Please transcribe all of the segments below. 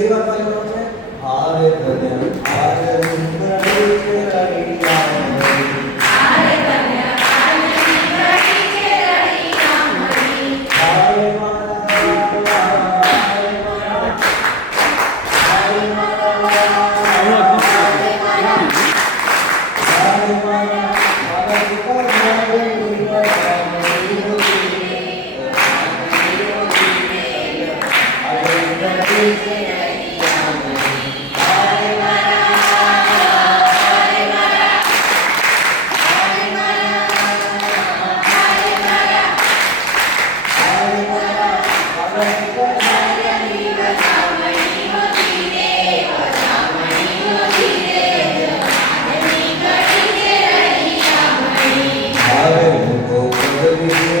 પહેલી વાર વાગ્યો છે હારે ધન્ય હારે મુરલી કે રળિયા હારે ધન્ય હારે મુરલી કે રળિયા હારે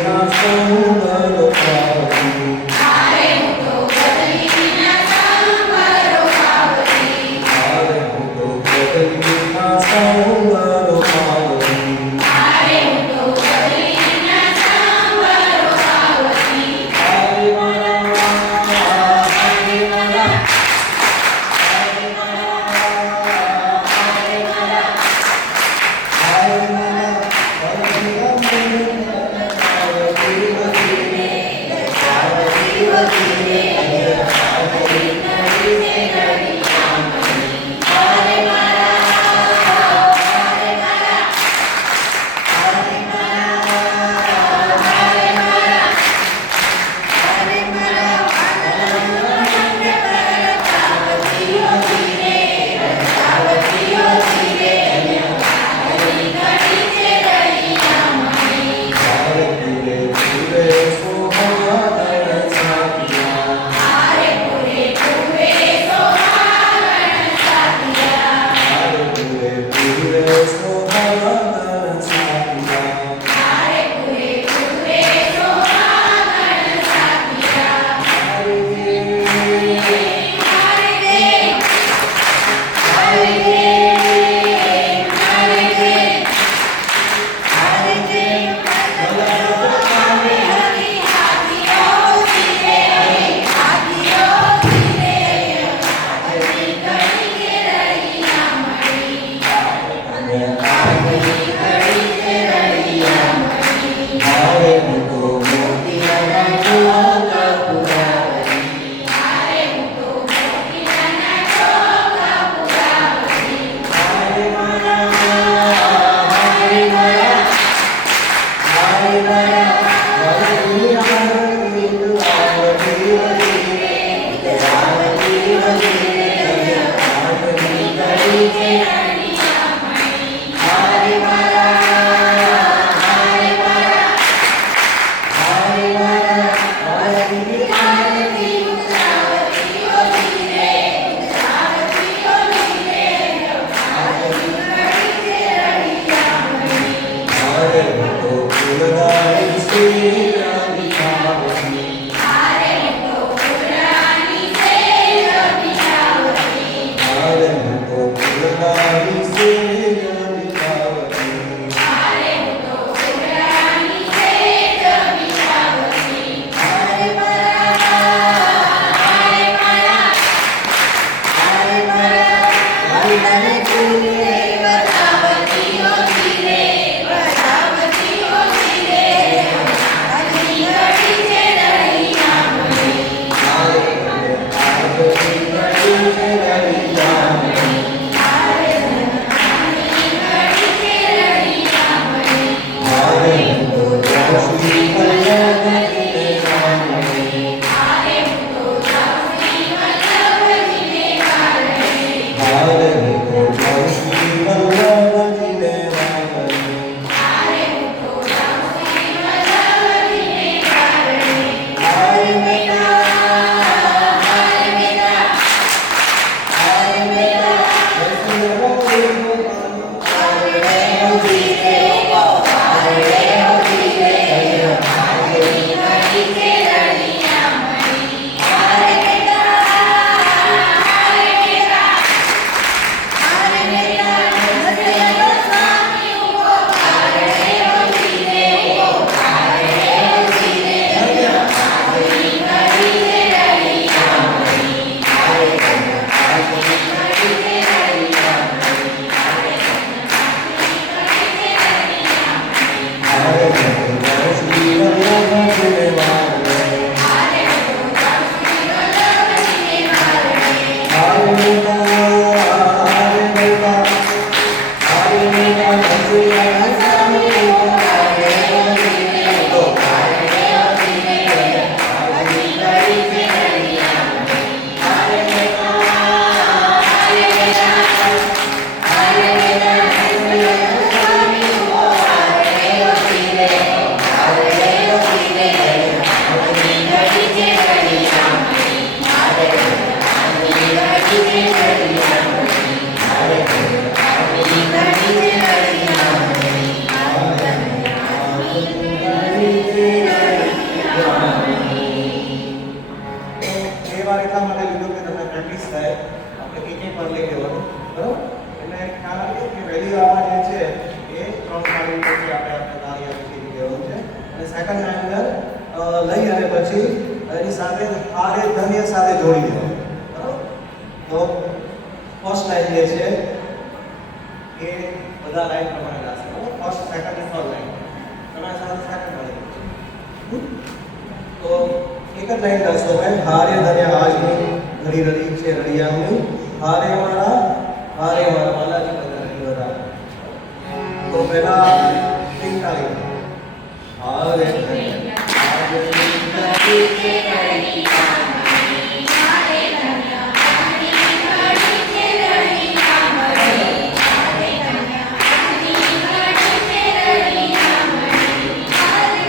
વાર એટલા માટે લીધું કે તમને પ્રેક્ટિસ થાય. આપણે એક એક પર લઈ લેવાનું, બરાબર? એટલે ખ્યાલ આવે કે પહેલી વારમાં જે છે એ 3 તાળી પછી આપણે તાળી આપી દેવાનું છે. અને સેકન્ડ લાઈન લઈ અને પછી એની સાથે આરે ધન્ય સાથે જોડી દેવાનું, બરાબર? તો ફર્સ્ટ લાઈન જે છે એ બધા લાઈન પ્રમાણે લાગશે, બરાબર? ફર્સ્ટ, સેકન્ડ અને થર્ડ લાઈન તમારી સાથે સેકન્ડ લાઈન. તો એક જ લાઈન કરશો ભાઈ. હારે ધન્ય આજની ઘડી રડી છે રડિયામણી, હારે મારા બાલાજી બધાની બધા. તો પહેલા તીન તાળી. હારે ધન્ય આજની ઘડી છે રડિયામણી, હારે ધન્ય આજની ઘડી છે રડિયામણી, હારે ધન્ય આજની ઘડી છે રડિયામણી, હારે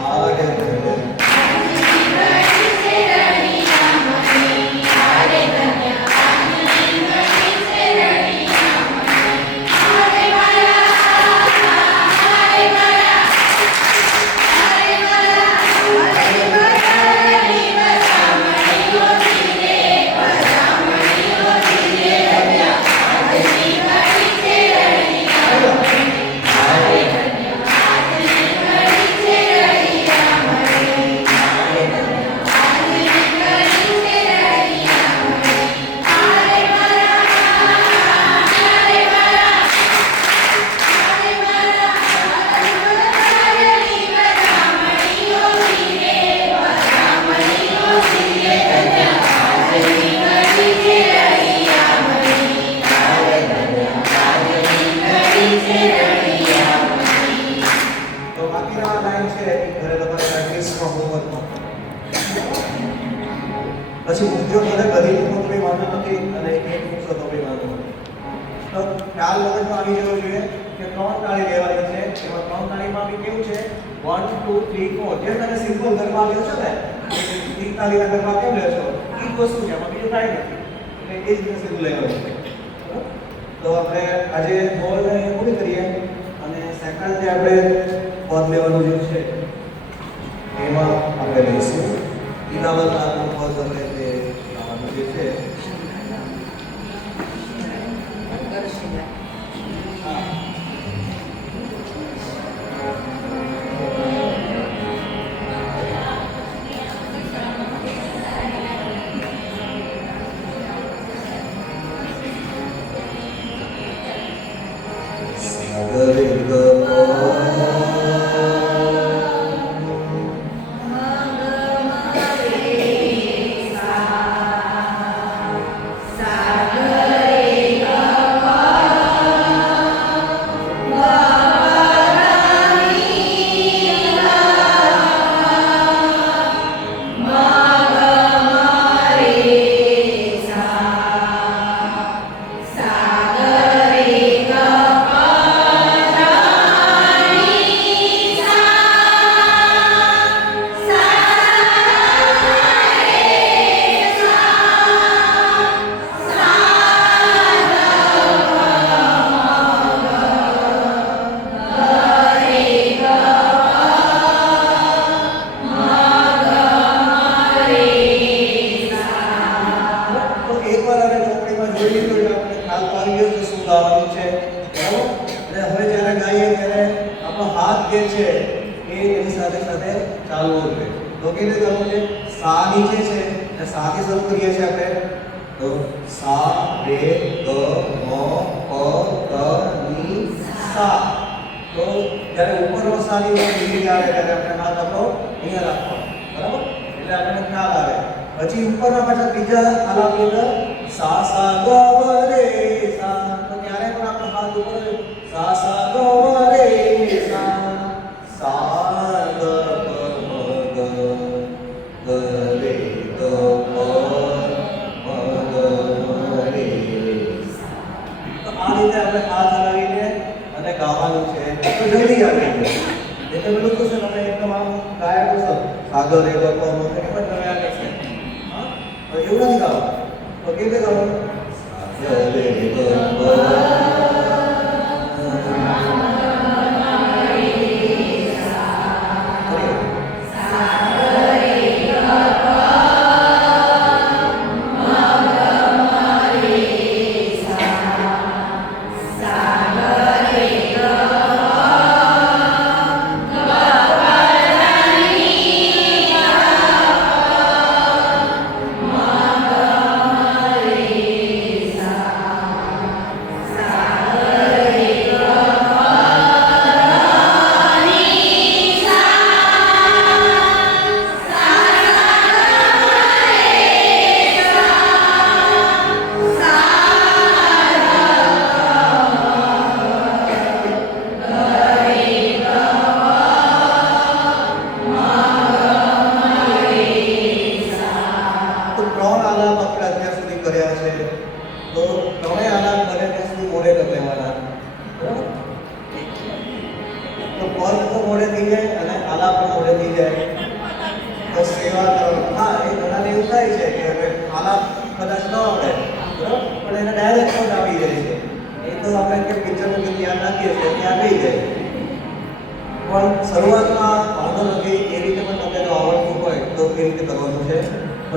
Hare Krishna પછી મૂકજો ભલે બધી મૂકો તો વાંધો નથી અને એક મૂકશો તો વાંધો નથી. તો ખ્યાલ મગજમાં આવી જવો જોઈએ કે 3 તાળી લેવાની છે. એમાં 3 તાળીમાં બી કેવું છે 1 2 3 4 જે તમે સિમ્પલ ગરબા લ્યો છો ને 3 તાળીના ગરબા કેમ લ્યો છો એ વસ્તુ છે, એમાં બીજું કાંઈ નથી. એટલે એ જ રીતે સીધું લેવાનું છે. તો આપણે આજે બોલને પૂરી કરીએ અને સેકન્ડ જે આપણે પદ લેવાનું જે છે એમાં આપણે લઈશું ઈનામતનું પદ આપણે જે લાવવાનું જે છે પછી ઉપરના પાછા ત્રીજા આલાપની અંદર સા સા ગ વ રે સા, તો ત્યારે પણ આપણો હાથ ઉપર સા સા ગ વ રે સા સા ગ પ મ ગ ગ રે ગ પ મ ગ રે. તો આ રીતે આપણે હાથ હલાવીને અને ગાવાનું છે. તો જલ્દી આવી જાય એટલે પેલું તો છે તમે એકદમ આમ ગાયા કરશો સાગર રે ગ પ મ ગ પણ તમે આ કરશે એવું નથી ગાવાનું. તો કેવી રીતે ગાવાનું?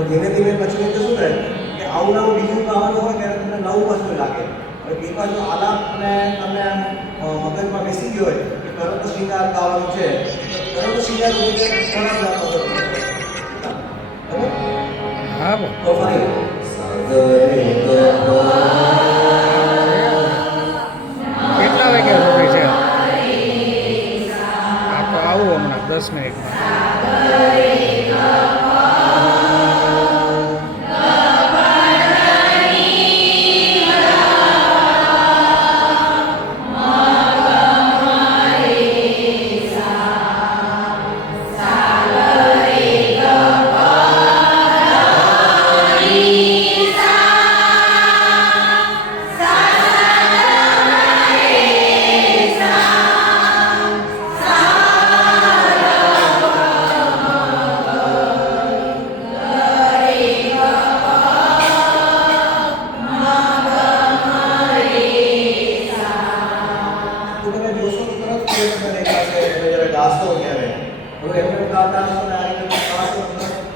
ધીમે ધીમે પછી તો શું થાય કે આવું નવું બીજું ગાવાનું હોય ત્યારે તમને નવું વસ્તુ લાગે. હવે એક બાજુ આલાપ અને તમને મગજમાં બેસી ગયો હોય કે તરત શિંગાર ગાવાનું છે તો તરત શિંગાર ઉભી ઘણા બધા પદો હા તો ફરી કેટલા વાગ્યા સુધી છે? આ તો આવું હમણાં 10 મિનિટમાં.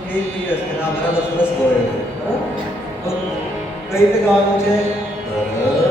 એ ક્લિયર છે આ બરાબર સરસ ગોળે બરાબર તો કઈ રીતે ગાવાનું છે ભરત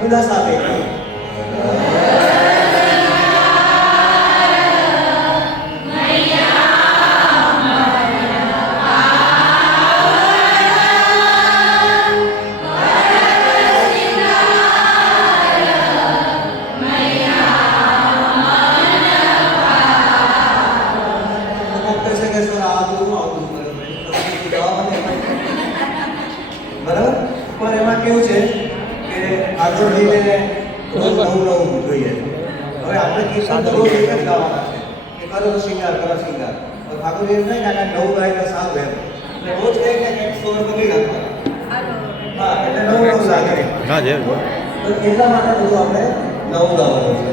બધા સાથે બરાબર પણ એમાં કેવું છે કે આગળ જઈને નવું જોઈએ. હવે આપણે કીર્તન તો રોજ એક જ ગાવાના છે કે કરો શિંગાર કરો શિંગાર, તો ઠાકોરજી એમ નહીં કે નવું ગાય તો સારું એમ એટલે રોજ કહે કે કંઈક સ્વર બદલી નાખવાના. હા એટલે નવું લાગે. હા છે તો એટલા માટે બધું આપણે નવું ગાવાનું છે.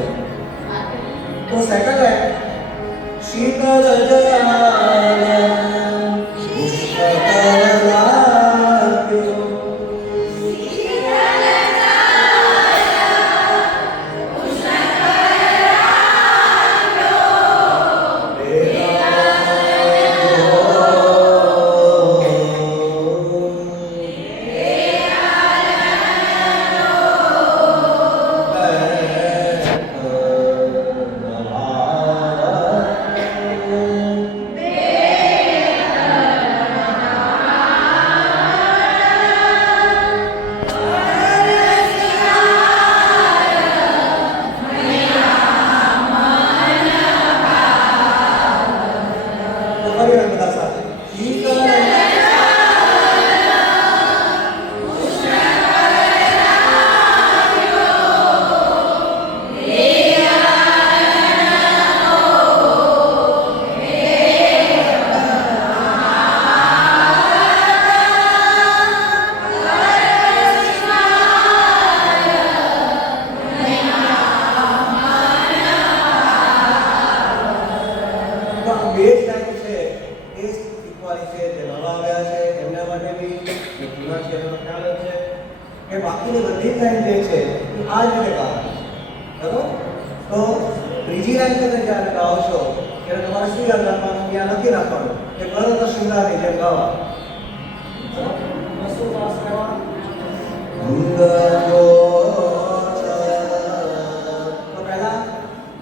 તો સેકન્ડ લાઈન શીતળ જયા છે તે નવા આવ્યા છે એમના માટે બી જે જૂના છે એનો ખ્યાલ જ છે કે બાકીની બધી લાઈન જે છે એ આ જ રીતે ગાવાની બરાબર. તો ત્રીજી લાઈન તમે જ્યારે ગાઓ છો ત્યારે તમારે શું યાદ રાખવાનું ત્યાં લખી રાખવાનું કે કરો તો શિંગારની જેમ ગાવા શું પાસ કરવાનું તો પહેલા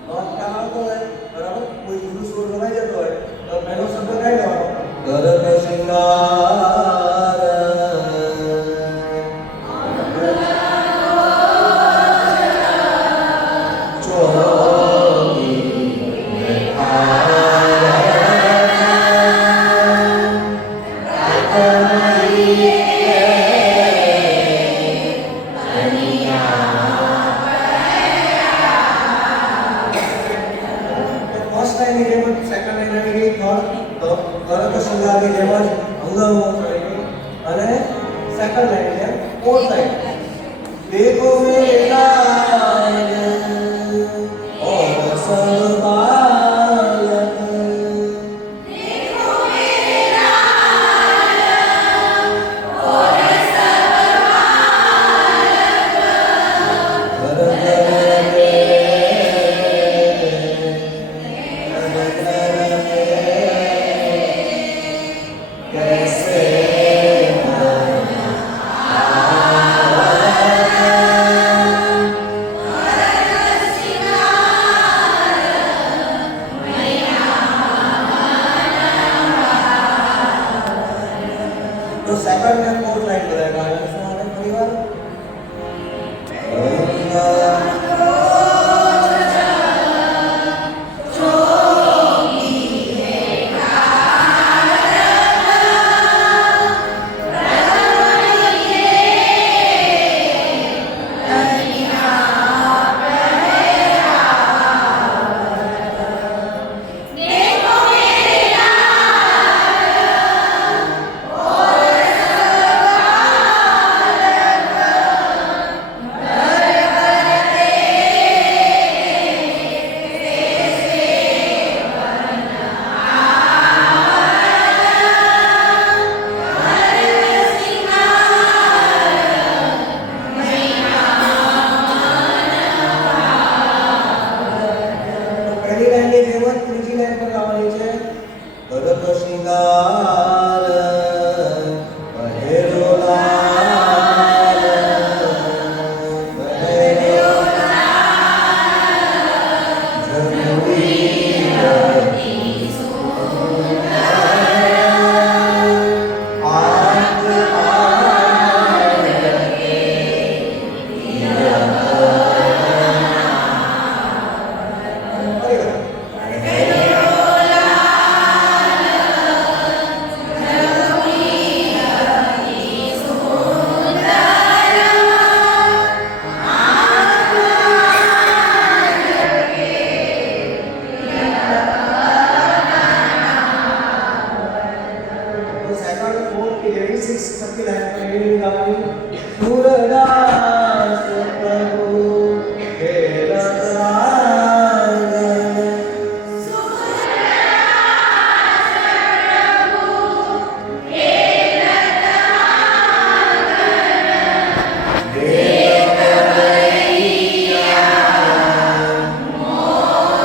નોટ કાઢતો હોય બરાબર કોઈ જુદું સુર ગવાઈ જતો હોય તો પહેલો શબ્દ ગાઈ લેવાનો ગરક શિંગાર અને સેકન્ડ લાઈન છે ફોર્થ લાઈન देखो मेरे लाल और सरपालक देखो मेरे लाल और सरपालक घर कैसे तो सेकंड में फोर्थ लाइन बनेगा इसमें हमें परिवार ત્રીજી લાઈન પર ગાવાની છે ભરત શિંગાર પહેરો લાલ પહેરો લાલ જરૂરી હતી સુંદર આજ सबकी लाइन पर ये नहीं गानी सूरदास प्रभु खेलत आंगन सूरदास प्रभु खेलत आंगन देव रैया मोर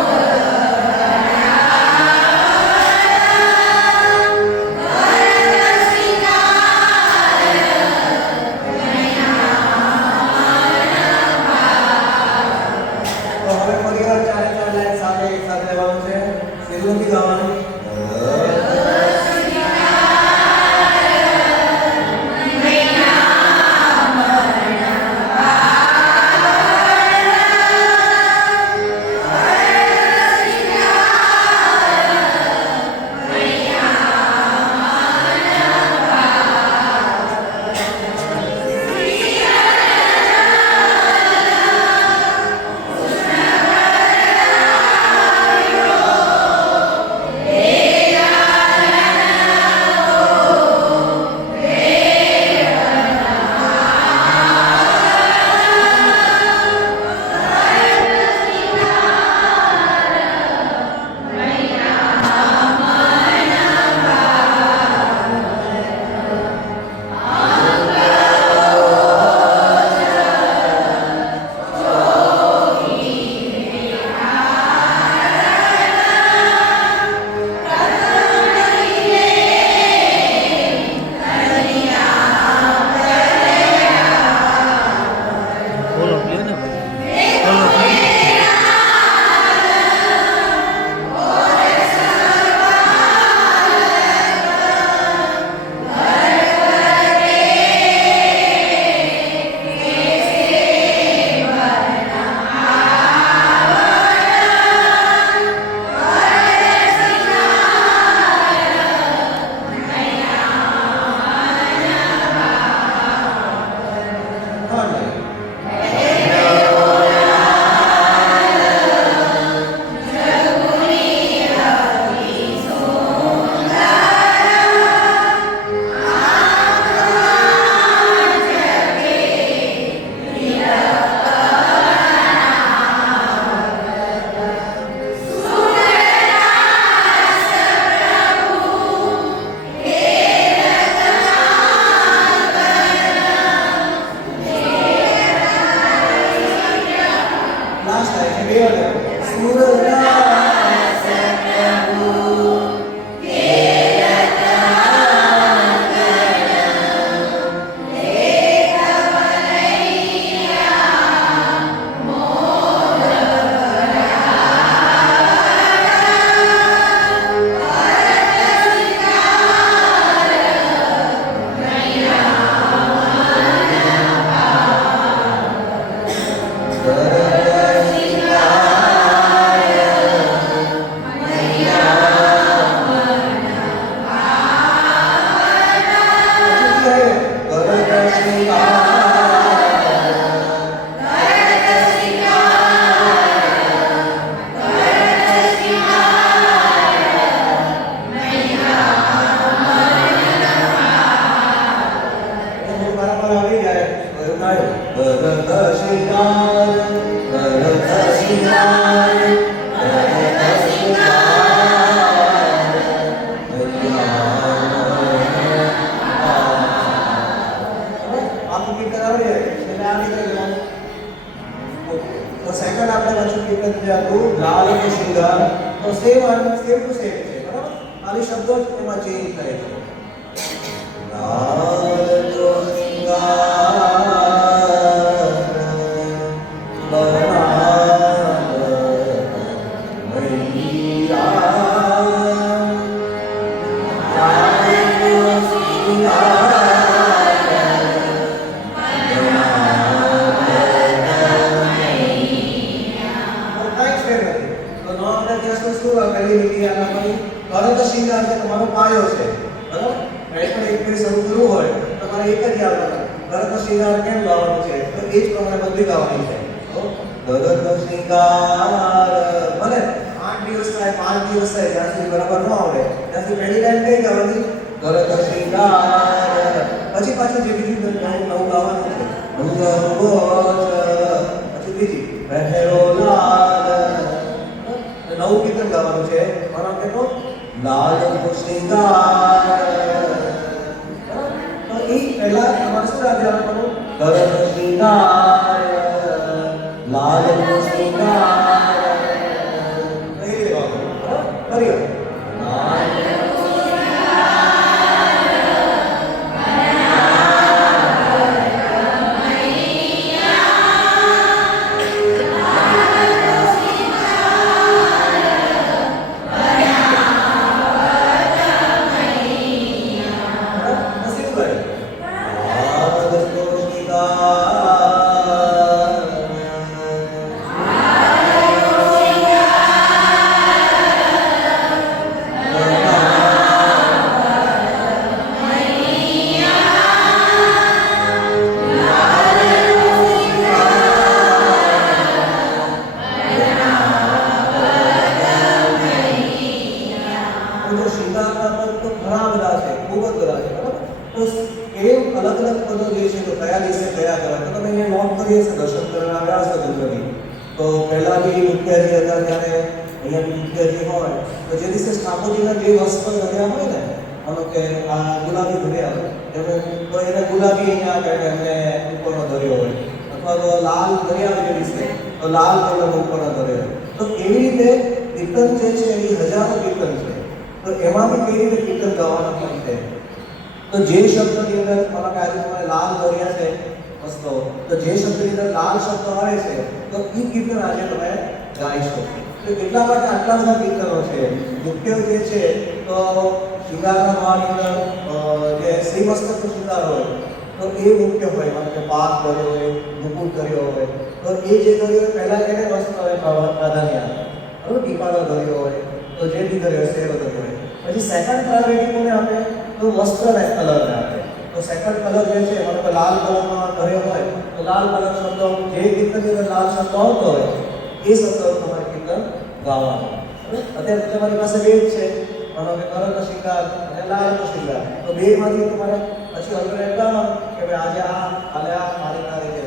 સેકન્ડ આપણે પાછું કીર્તન જે હતું લાલ નો શૃંગાર, તો સેમ ટુ સેમ છે, બરાબર? ખાલી શબ્દો જ એમાં ચેન્જ થાય છે. લાલ નો શૃંગાર શૃંગાર છે તમારો પાયો છે, બરાબર? કંઈ પણ એક બે શરૂ કરવું હોય તમારે એક જ યાદ રાખવાનું, ભરત શૃંગાર કેમ ગાવાનું છે, તો એ જ પ્રમાણે બધી ગાવાની છે. તો ભરત શૃંગાર ભલે 8 દિવસ થાય 5 દિવસ થાય, જ્યાં સુધી બરાબર ન આવડે ત્યાં સુધી પહેલી લાઈન કઈ ગાવાની? ભરત શૃંગાર. પછી પાછું જે બીજું નવું ગાવાનું છે, પછી બીજી પહેરો લાલ, નવું કીર્તન ગાવાનું છે, માનો કે તો લાલ નો શૃંગાર. તો એ પહેલા તમારે શું યાદ રાખવાનું? ભરત શૃંગાર લાલ નો શૃંગાર. કહી દેવાનું, બરાબર? ફરી તો પહેલા જે મુખ્યજી હતા ત્યારે અહીંયા મુખ્યજી હોય તો જે દિવસે ઠાકોરજીના જે વસ્ત્ર ધર્યા હોય ને, માનો કે આ ગુલાબી ધર્યા હોય તો એને ગુલાબી અહીંયા કહે એમને ઉપરનો ધર્યો હોય, અથવા તો લાલ ધર્યા હોય જે દિવસે તો લાલ કલરનો ઉપરનો ધર્યો હોય. તો એવી રીતે કીર્તન જે છે એ હજારો કીર્તન છે, તો એમાં બી કેવી રીતે કીર્તન ગાવાના પણ છે. તો જે શબ્દની અંદર માનો કે આજે તમારે લાલ ધર્યા છે વસ્ત્રો, તો જે શબ્દની અંદર લાલ શબ્દ આવે છે તો એ કીર્તન આજે તમે ગાઈશો. તો એટલા માટે આટલા બધા કીર્તનો છે. મુખ્ય જે છે તો શૃંગારના ભાવની અંદર જે શ્રીમસ્તકનો શૃંગાર હોય તો એ મુખ્ય હોય, માનો કે પાક કર્યો હોય, મુકુટ કર્યો હોય તો એ જે કર્યો હોય પહેલાં એને વસ્ત્ર પ્રાધાન્ય આપે, બરાબર? ટીપાનો ધર્યો હોય તો જે બી ધર્યો છે એ બધો હોય. પછી સેકન્ડ પ્રાયોરિટી કોને આપે? તો વસ્ત્રને કલરને આપે. તો સેકન્ડ કલર જે છે માનો કે લાલ કલરમાં ધર્યો હોય તો લાલ કલર શબ્દ, જે કીર્તનની અંદર લાલ શબ્દ આવતો હોય એ શબ્દ તમારે કીર્તન ગાવાનું. અત્યારે તમારી પાસે બે જ છે, માનો કે ભરત શૃંગાર અને લાલ નો શૃંગાર, તો બેમાંથી તમારે પછી અલ્ટરનેટ ગાવાનું કે ભાઈ આજે આ કાલે આ મારી ના રીતે.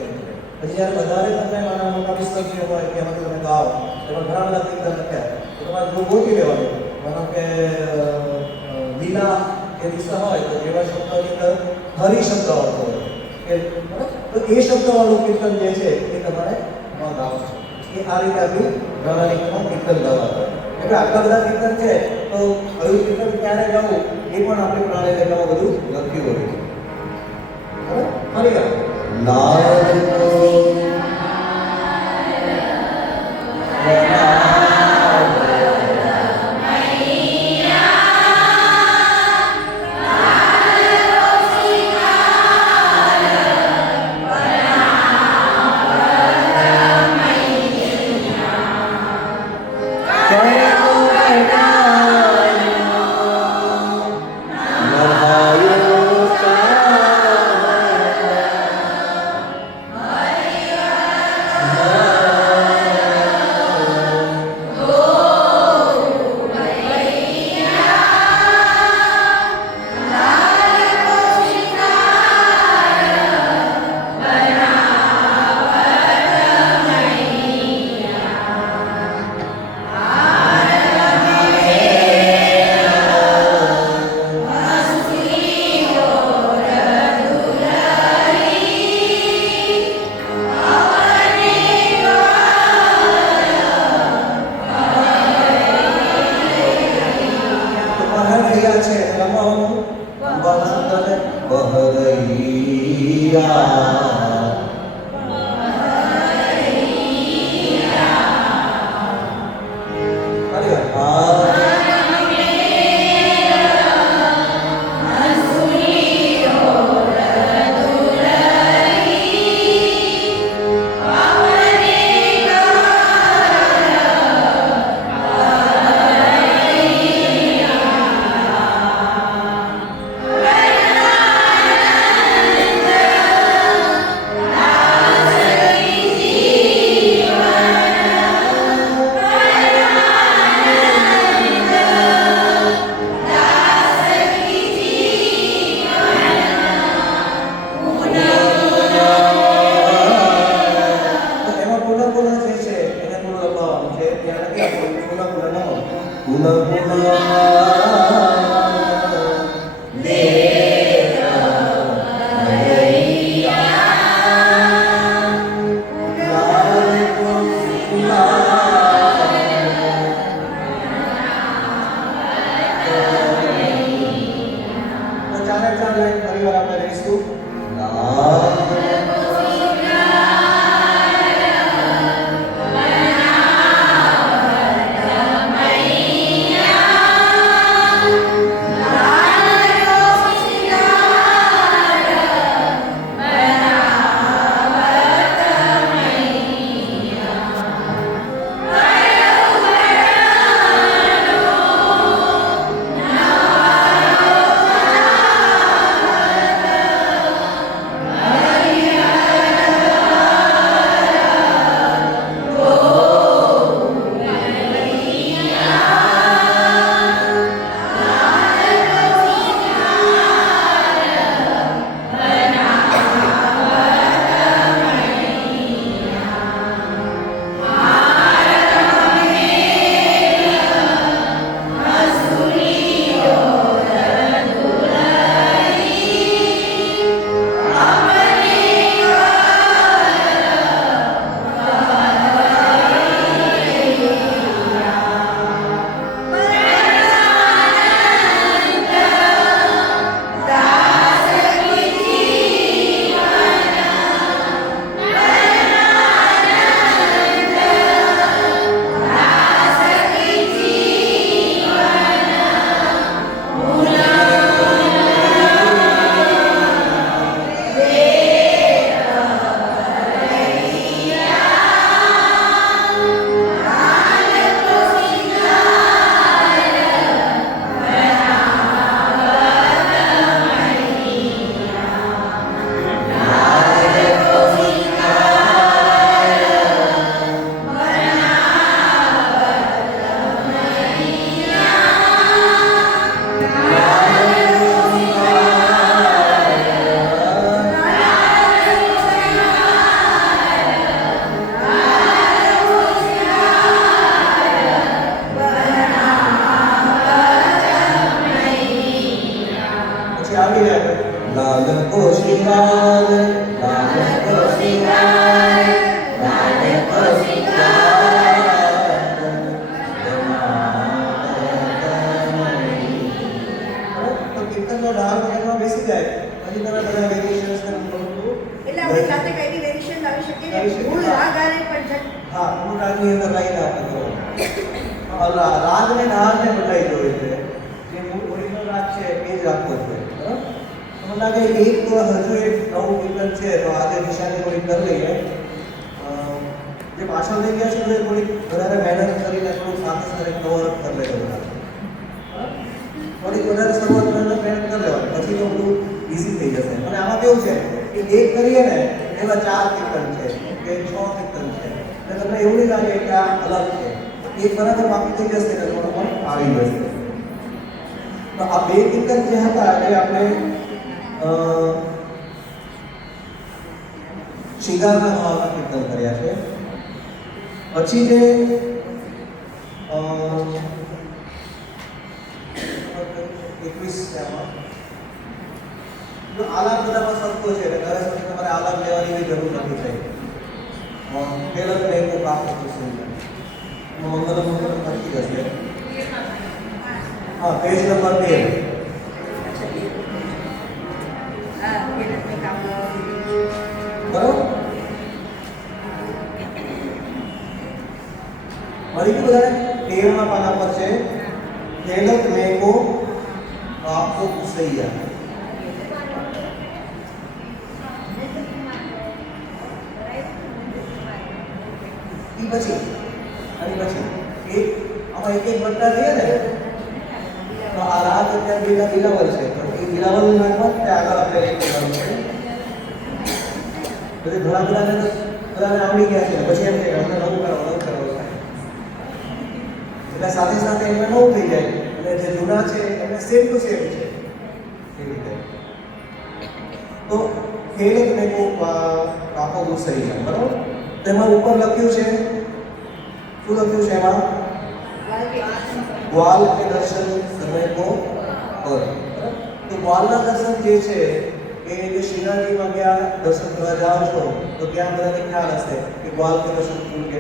પછી જ્યારે વધારે તમે નાના મોટા વિસ્તાર જે હોય કે એમાંથી તમે ગાઓ, એમાં ઘણા બધા કીર્તન લખ્યા તો તમારે ગ્રુપ ગોતી લેવાનું. માનો કે લીલા જે દિશા હોય તો એવા શબ્દોની અંદર હરી શબ્દ આવતો હોય કે, તો એ શબ્દવાળું કીર્તન જે છે એ તમારે ગાવું છે. એ આ રીતે આપણી પ્રણાલીમાં કીર્તન ગાવા. એટલે આટલા બધા કીર્તન છે તો કયું કીર્તન ક્યારે ગાવું એ પણ આપણી પ્રણાલીમાં બધું લખ્યું હોય છે. બરાબર? ફરી બહરૈયા રાગને નાદને બદલાઈ જોઈએ છે જે મૂળ ઓરિજિનલ રાગ છે એ જ રાખવો છે મને લાગે એક હજુ એક નવું કીર્તન છે તો આજે નિશાની થોડી કરી લઈએ જે પાછળ થઈ ગયા છે એ થોડી વધારે મહેનત કરીને થોડું સાથે સાથે કવર કરી લેવું થોડી વધારે શરૂઆત મહેનત કરી લેવાની પછી તો બધું ઈઝી થઈ જશે અને આમાં કેવું છે કે એક કરીએ ને એમાં 4 કીર્તન છે કે 6 કીર્તન છે એટલે તમને એવું નહીં લાગે કે આ અલગ છે એક બરાબર બાકી થઈ જશે એટલે થોડું પણ આવી જશે તો આ 2 કીર્તન જે હતા એ આપણે શિંગારના ભાવના કીર્તન કર્યા છે પછી જે આલાપ બધામાં સરખો છે એટલે ઘરે સુધી તમારે આલાપ લેવાની જરૂર નથી થઈ પહેલા તો એક કામ હતું મંગલમ મંગલમ થકી જશે હા પેજ નંબર 13 ફરીથી બધાને 13મા પાના પર છે ખેલત મેકો આપો કુસૈયા. ઈ પછી આની પછી એક આમાં એક બટ્ટા છે ને, તો આ રાત અત્યારે બિલાવલ છે, તો એ બિલાવલ નાખવા તે આગળ આપણે એક કરવાનું છે. પછી બધાને આવડી ગયા છે, પછી એમ કે અમને નવું કરો થાય. એટલે સાથે સાથે એમને નવું થઈ જાય અને જે જૂના છે એમને સેમ ટુ સેમ છે એ રીતે. તો ખેલત મેકો આપો કુસૈયા, બરાબર. તેમાં ઉપર લખ્યું છે, શું લખ્યું છે એમાં? ગ્વાલ કે દર્શન સમય કો પર. તો ગ્વાલના દર્શન જે છે એ જે શ્રીનાથજીમાં ગયા દર્શન કરવા જાઓ છો તો ત્યાં બધાને ખ્યાલ હશે કે ગ્વાલ કે દર્શન શું કે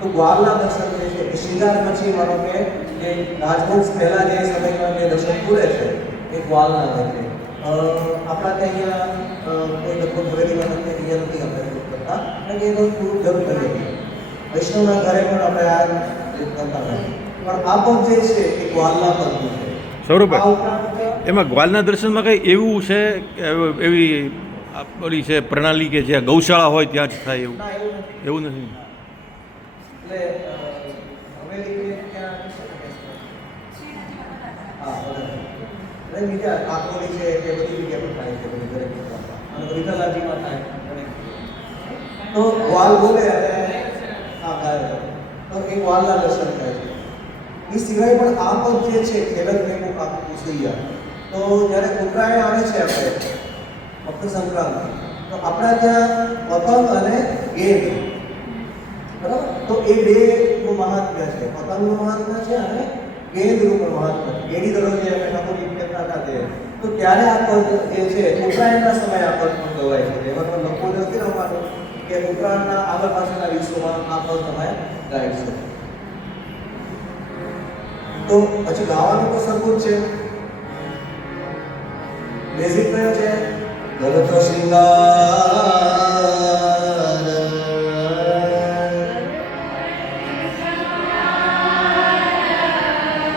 તો ગ્વાલના દર્શન જે છે એ શ્રીનાથ પછી માનો કે જે રાજવંશ પહેલા જે સમયમાં જે દર્શન પૂરે છે એ ગ્વાલના છે. આપણા ત્યાં અહીંયા કોઈ લગભગ હવેલીમાં નથી, અહીંયા નથી આપણે કરતા, કારણ કે એ બહુ જરૂર પડી હતી. વૈષ્ણવના ઘરે પણ આપણે આ કરતા નથી, પણ આ પદ જે છે એ ગ્વાલના પદનું છે. સૌરભભાઈ, એમાં ગ્વાલના દર્શનમાં કંઈ એવું છે, એવી ઓલી છે પ્રણાલી કે જ્યાં ગૌશાળા હોય ત્યાં જ થાય એવું? ના, એવું નથી. એટલે હવેલી ત્યાં હા બરાબર બીજા આકોલી છે કે બધી જગ્યા પર થાય છે, બધી દરેક અને વિઠ્ઠલાજીમાં થાય. તો ગ્વાલ બોલે અને હા ગાય તો એ ગ્વાલના દર્શન થાય છે. એ સિવાય પણ આ પદ જે છે ખેલત મેકો આપો કુસૈયા, તો જ્યારે ઉત્તરાયણ આવે છે આપણે મકર સંક્રાંતિ, તો આપણા ત્યાં પતંગ અને ગેંદ, બરાબર, તો એ બેનું મહાત્મ્ય છે. પતંગનું મહાત્મ્ય છે અને ગેંદનું પણ મહાત્મ્ય છે. ગેડી દડો જે અમે ઠાકોરજી કહેતા હતા તે, તો ત્યારે આ પદ જે છે ઉત્તરાયણના સમયે આ પદ પણ ગવાય છે. એમાં પણ લખવું નથી રમવાનું કે ઉત્તરાયણના આગળ પાછળના દિવસોમાં આ પદ તમે ગાઈશો. તો પછી ગાવાનું તો સરખું જ છે. બેઝિક કયો છે? ગલત શૃંગાર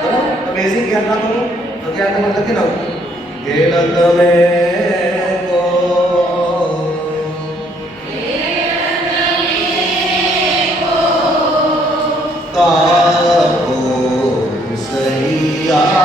બરાબર. બેઝિક યાદ રાખો તો ત્યાં તમે લખી નાખો ખેલત મેકો આપો કુસૈયા.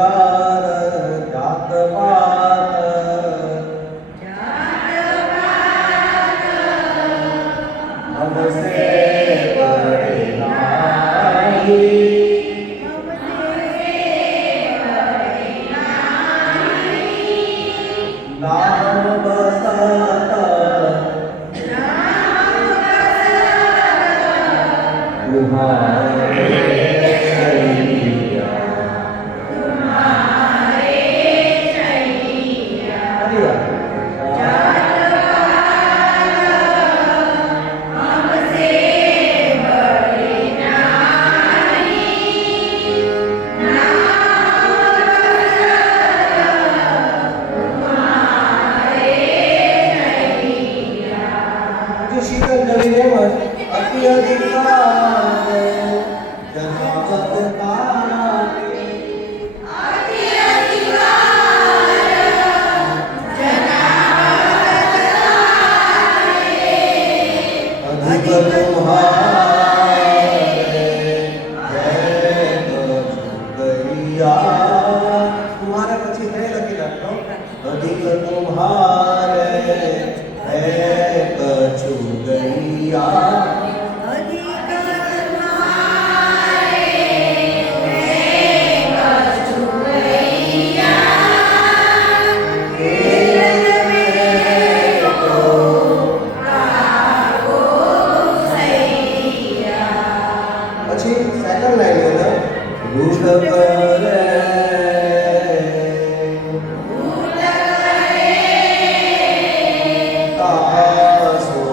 અધિકાર જાત પાત हमसे बड़े नाही नाम बसाता तुम्हारे शैया अरे वाह। जो शीतल जली नेमत अति अधिकार जनावत ताके अधिक तुम्हारे है गैया तुम्हारे પછી है લખી નાખો अधिक तुम्हारे है कछु गैया પછી સેકન્ડ લાઈન અંદર રૂઢ કરે તાસો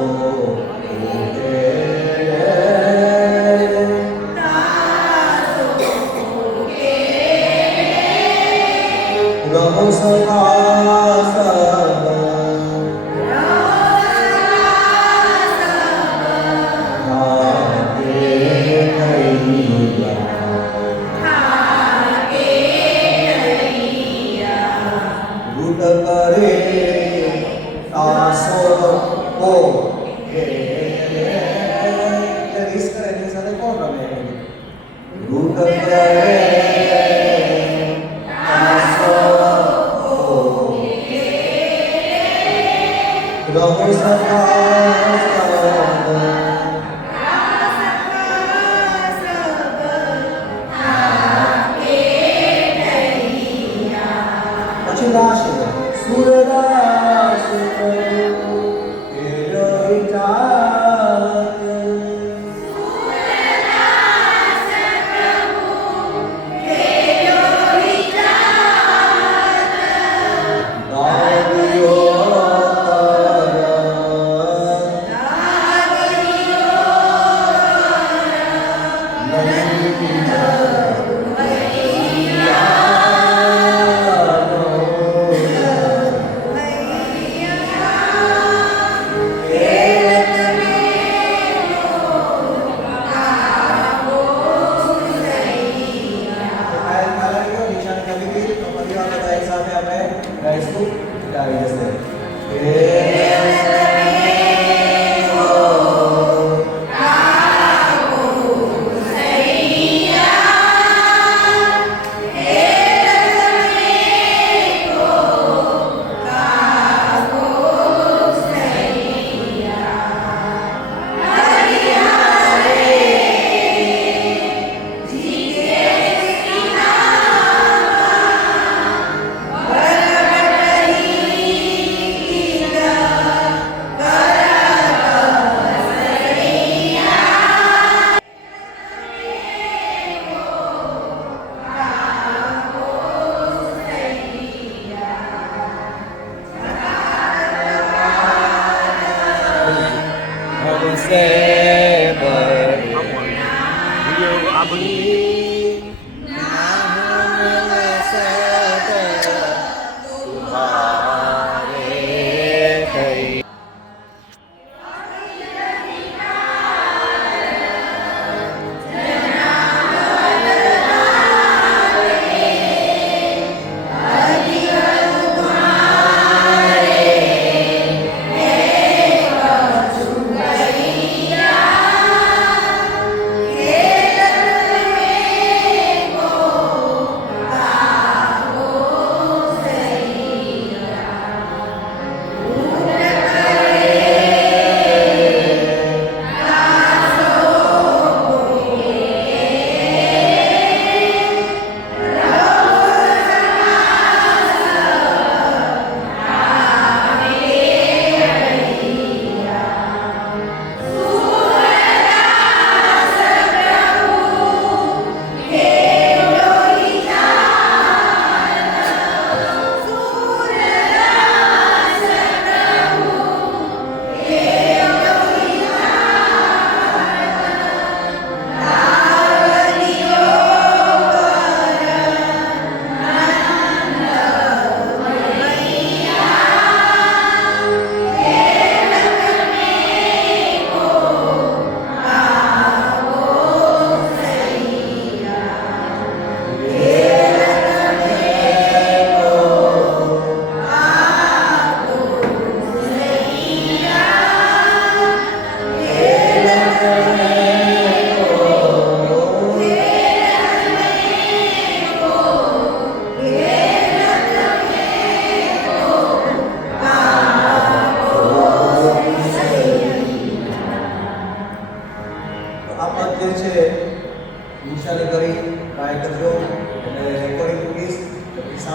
રહો સદા સદા રૂઢ કરે તાસો કો રીસ કરે એની સાથે કોણ રમે રૂઢ કરે તાસો કો રહો સદા સદા પછી દાસ સુરદાસ તેરો જાત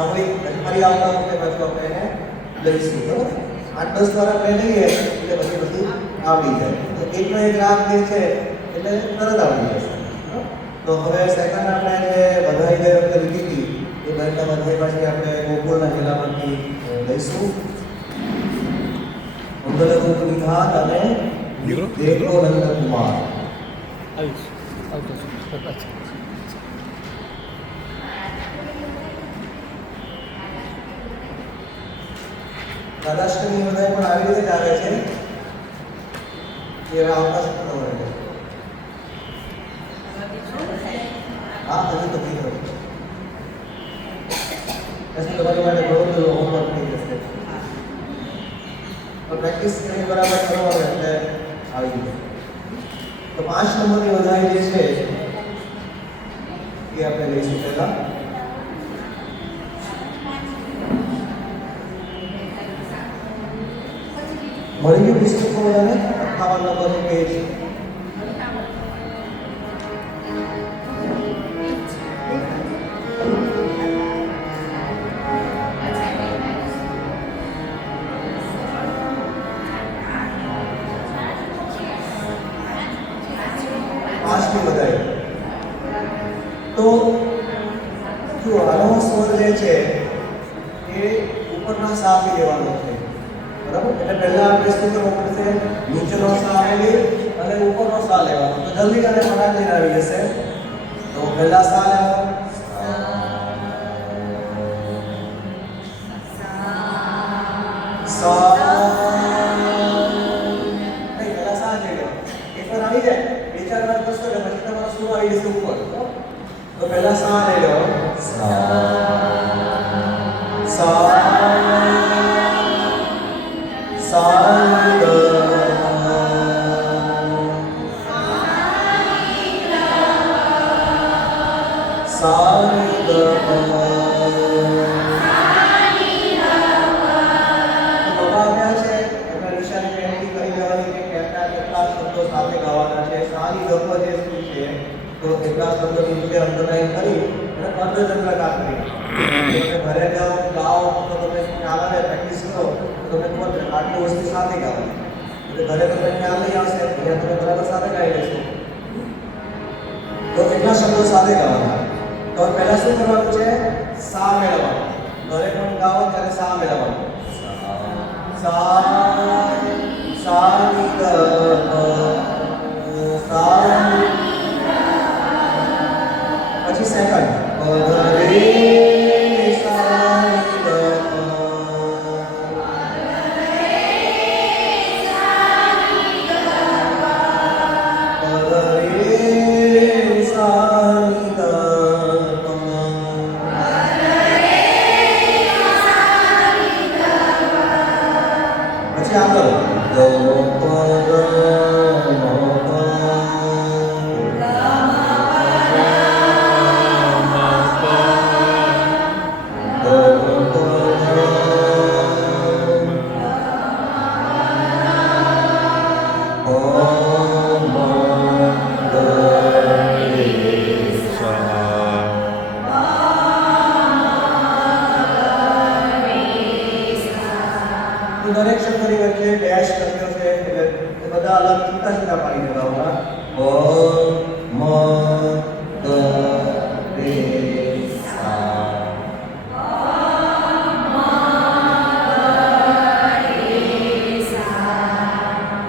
સાંભળી ફરી આવતા વખતે પાછું આપણે એને લઈશું. બરાબર? 8-10 વાર આપણે લઈએ એટલે પછી બધું આવડી જાય. તો એકનો એક રાગ જે છે એટલે તરત આવડી જશે. તો હવે સેકન્ડ આપણે જે વધાઈ ગઈ વખતે લીધી હતી એ બહેનના વધાઈ પાછી આપણે ગોકુળના જિલ્લામાંથી લઈશું. મંગલરૂપ નિધાન અને દેવો નંદકુમાર. આવીશ આવતો છું. રાધાષ્ટમી વધાઈ પણ આવી રીતે જ આવે છે. એ આવતા સૂત્રો રહે. હા, હજી તો થઈ ગયું. પછી તમારી માટે ઘણું બધું હોમવર્ક થઈ જશે. તો પ્રેક્ટિસ કરી બરાબર કરવાનું એટલે આવી જાય. તો 5 નંબરની વધાઈ જે છે એ આપણે લઈશું પહેલા. મળી ગયું પુસ્તકો બધાને? 58 નંબરનું પેજ. પાંચમી વધાઈ. તો જો આનો સ્વર જે છે એ ઉપરના સાથી લેવાનો છે. બરાબર? એટલે પહેલા આપણે શું કરવું પડશે? નીચેનો સા આવી અને ઉપરનો સા લેવાનો. તો જલ્દી અને ફટાફટ આવી જશે. તો પહેલા સા લેવાનો. સા નહીં, પહેલા સા લઈ લો. એકવાર આવી જાય, 2-4 વાર કરશો એટલે પછી તમારો સુર આવી જશે ઉપર. તો પહેલા સા લઈ લો. સા સા ઘરે જાઓ ગાઓ તો તમે ખ્યાલ આવે, પ્રેક્ટિસ કરો તો તમે ખબર પડે આટલી વસ્તુ સાથે ગાવાની. એટલે ઘરે તમને ખ્યાલ નહીં આવશે, અહીંયા તમે બરાબર સાથે ગાઈ લેશો. તો એટલા શબ્દો સાથે ગાવાના. તો પહેલા શું કરવાનું છે? સા મેળવવાનું. ઘરે પણ ગાઓ ત્યારે સા મેળવવાનું. સા સા ની દ સા. પછી સેકન્ડ દરેક શબ્દની વચ્ચે ડેશ લખ્યો છે એટલે એ બધા અલગ છૂટા છૂટા પાડી દેવાના. ઓ મ દ રે સા.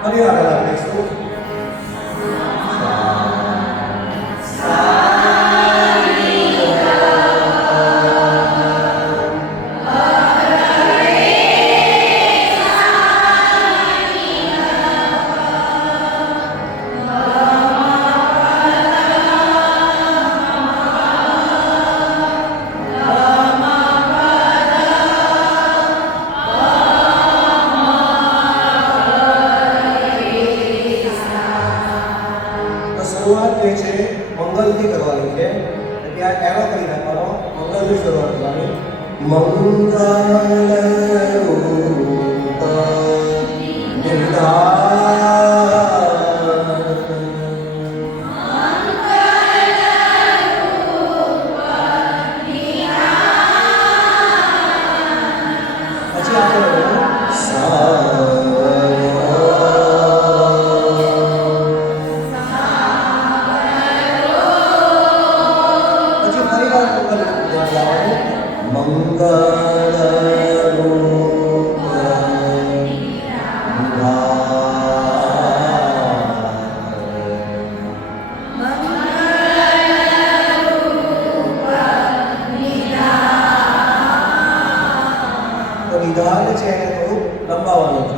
ફરી વાર લખીશું. શરૂઆત જે છે મંગલથી કરવાની છે. ત્યાં એરો કરી નાખવાનો. મંગલથી શરૂઆત કરવાની. મંગલ રૂપ નિધાન નિધાન છે એને થોડું લંબાવવાનું છે.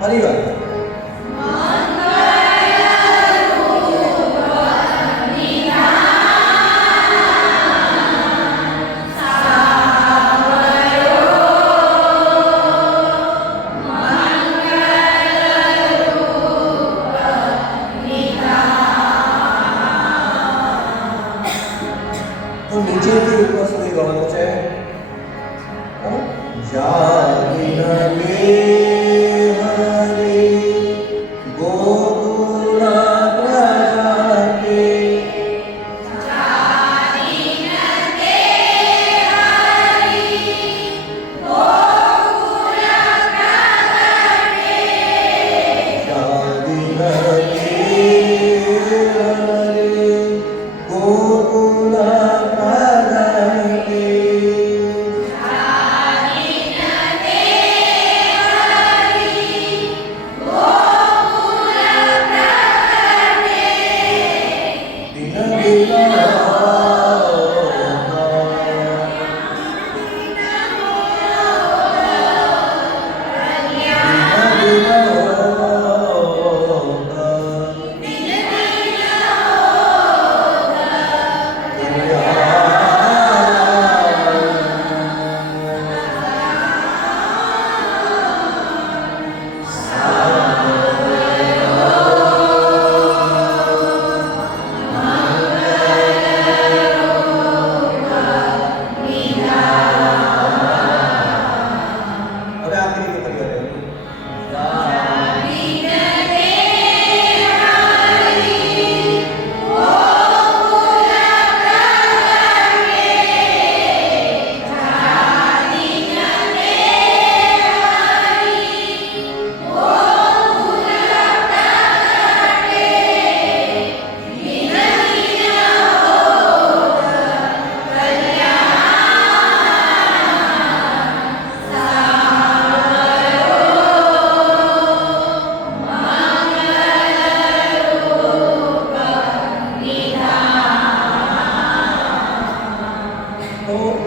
ફરી વાર તો નીચેથી ઉપર સુધી ગાવાનું છે. જાગીને હરે ગોકુળ પ્રજાકે જાગીને હરે ગોકુળ પ્રજાકે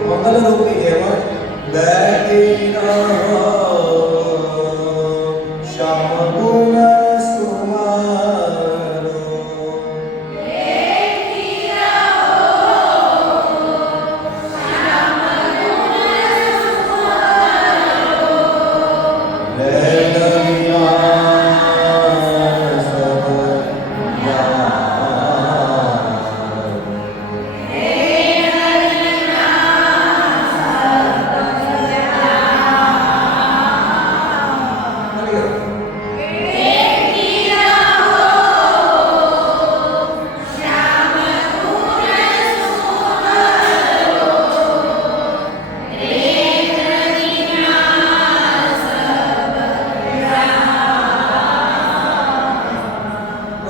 મંગલરૂપની જેમ જ બેઠી રહો શ્યામ ગુણ સુમારો.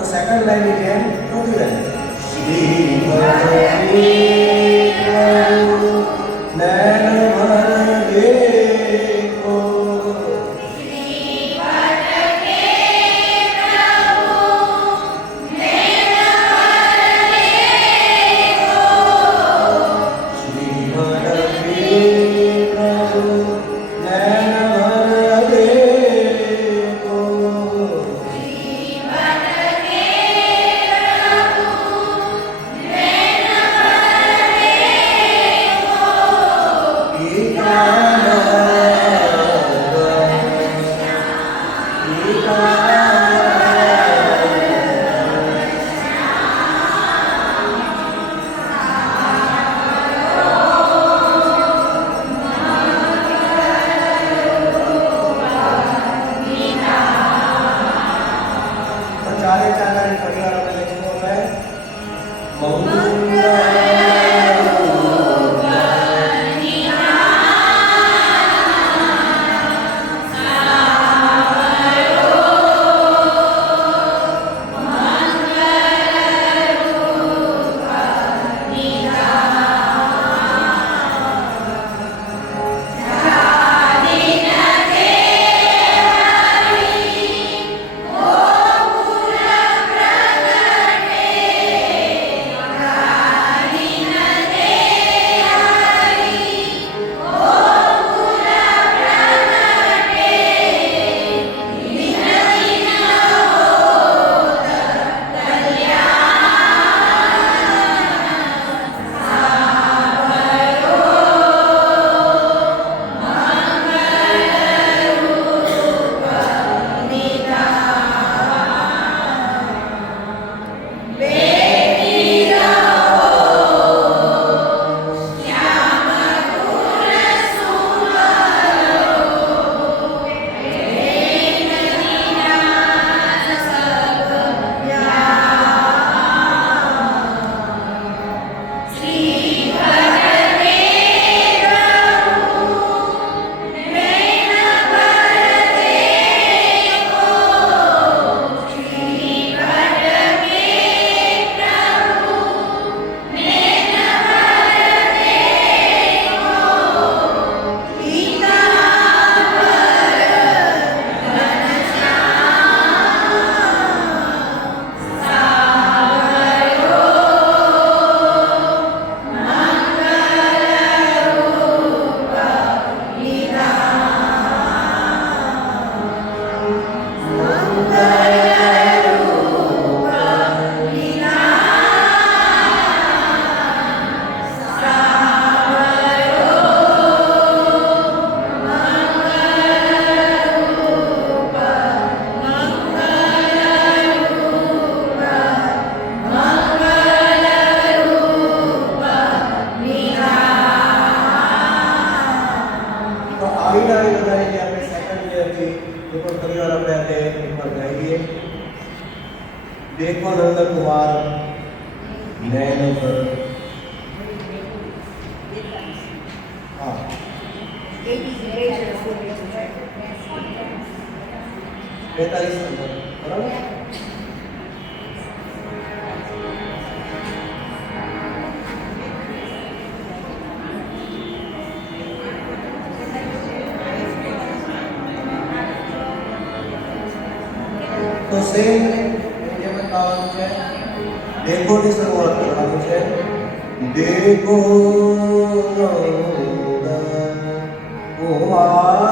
સેકન્ડ લાઈનની જેમ ચોથી લાઈન શ્રી હરિ પ્રભુ નૈન ભર દેખો શ્રી હરિ પ્રભુ નૈન ભર દેખો देखो परिवार આપણે આજે એકવાર ગાઈએ देखो नंद कुमार नैन पर हाँ पैतालीस नंबर बराबर तो सेम ये बताવાનું છે देखो ની શરૂઆત કરવાની છે देखो कुमार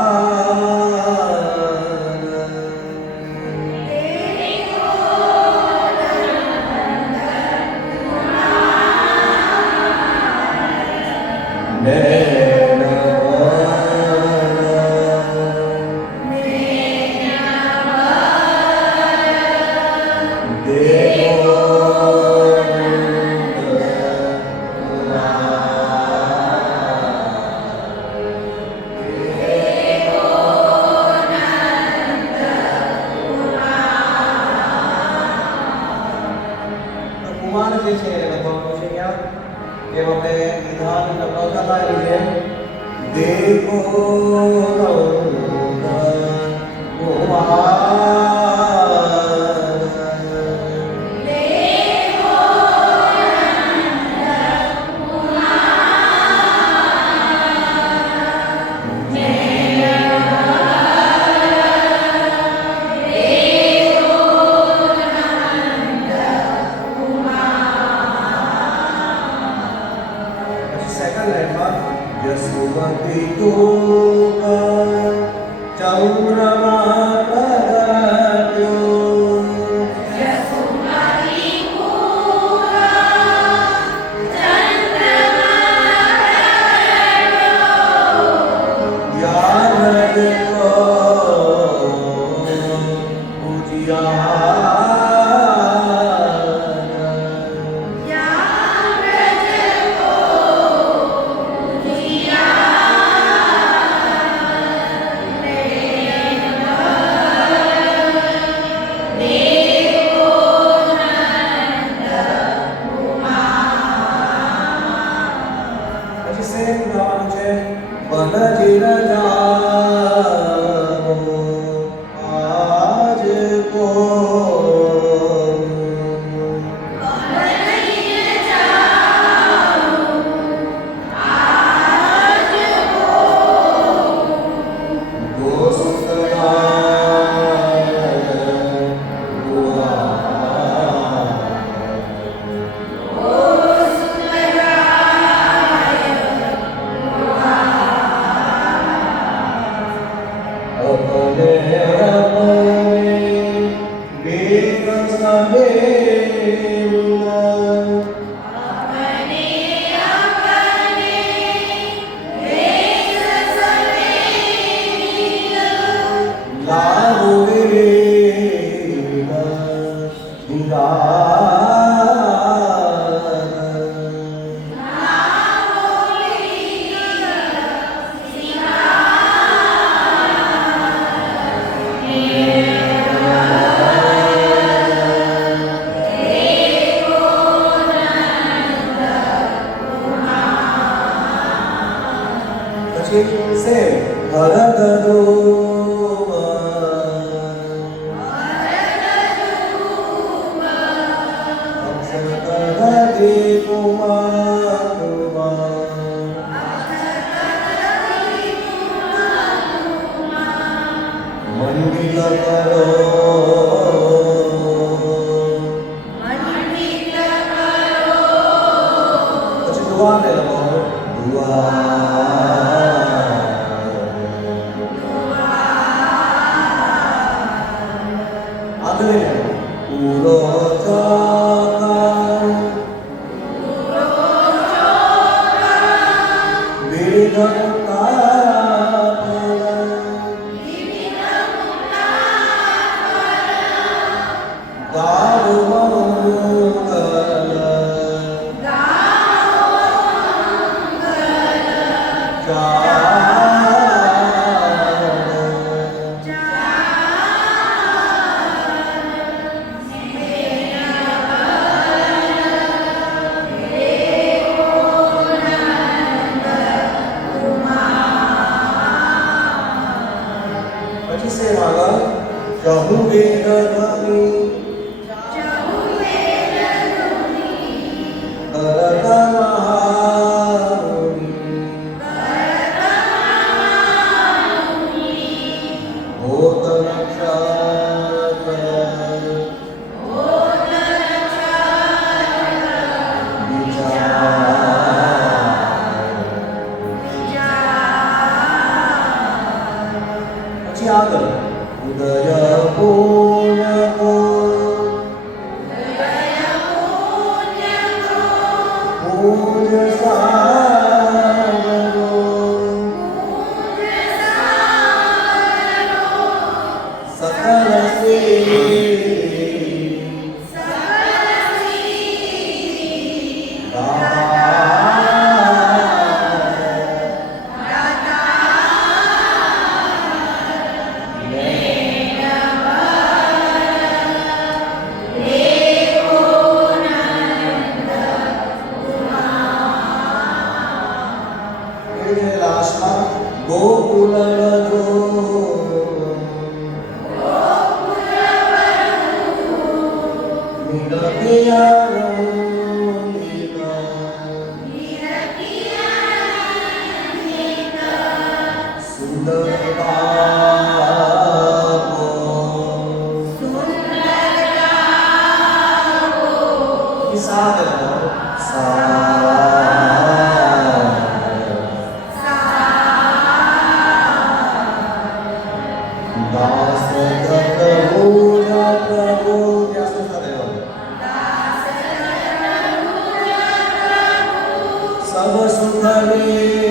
જે છે એ લખવાનું છે ક્યાં જેમ આપણે વિધાન લખતા હતા એની જેમ દેખો यशोमती को चंद्रमा प्रगट्यो याद को बनजिर जाओ आज को दोस्त से भरत मंडिल करो પછી દુઆ ને લગાવો દુઆ પછી આગળ ઉદય પૂર્ણકો પૂર્ણ સાગરો સકલ લાસ્ટમાં ગોકુલ સબ સુખની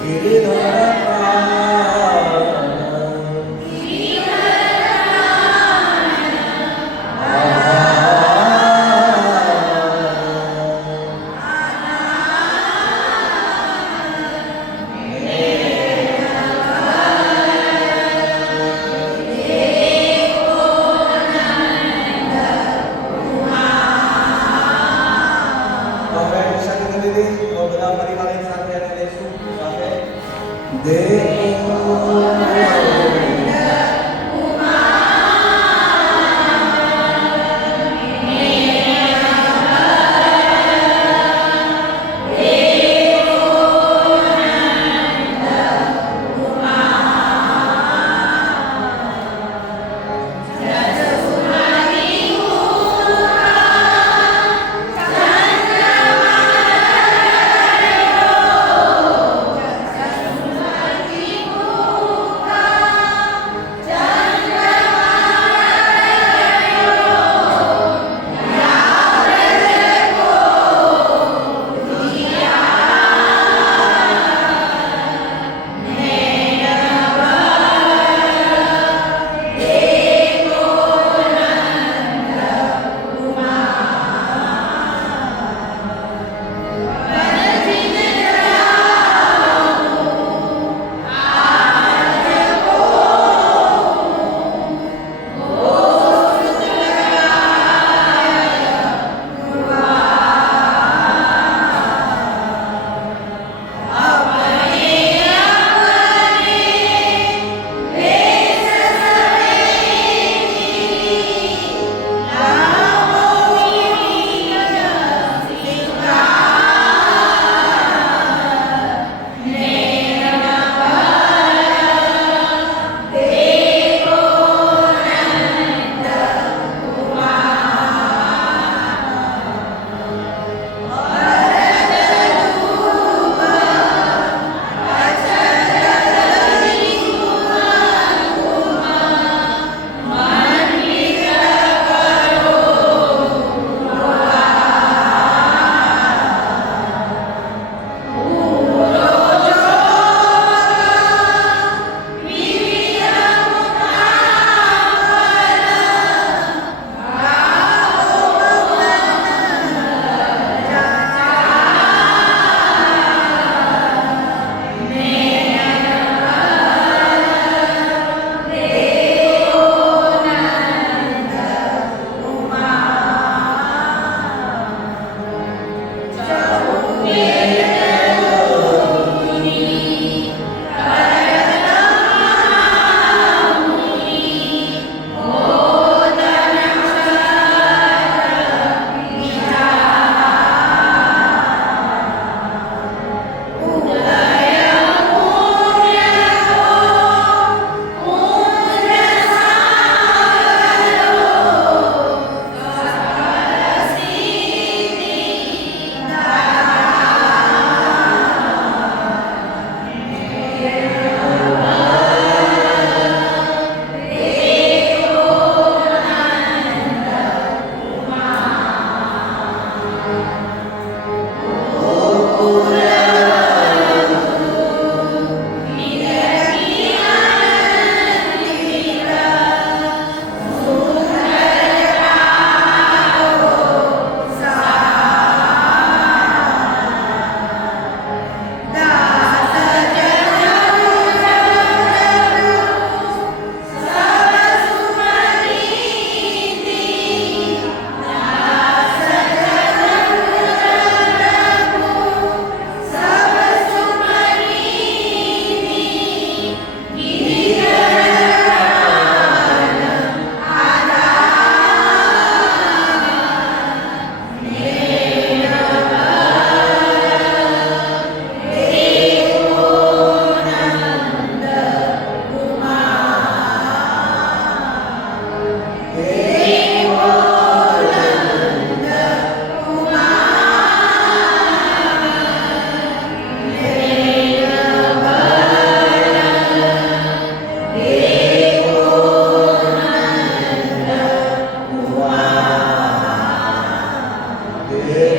ગિરિધર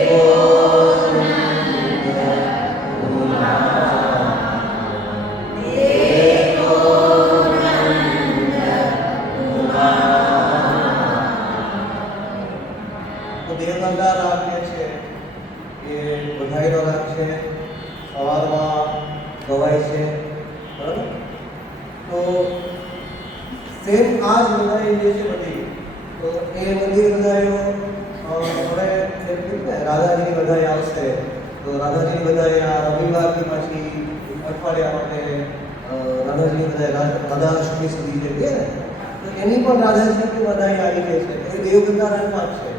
તો દેવગંગા રાગ જે છે એ બધાઈનો રાગ છે, સવારમાં ગવાય છે, બરાબર? તો સેમ આ જ બધાઈ જે છે બધી, તો એ બધી બધાઈઓ હવે જેમ કીધું ને રાધાજીની બધાઈ આવશે, તો રાધાજીની બધાઈ આ રવિવારથી પછી અઠવાડિયા માટે રાધાજીની બધાઈ રાધાષ્ટમી સુધી જે છે ને, તો એની પણ રાધાજીની બધાઈ આવી ગઈ છે, એ દેવગંગા રાગમાં જ છે,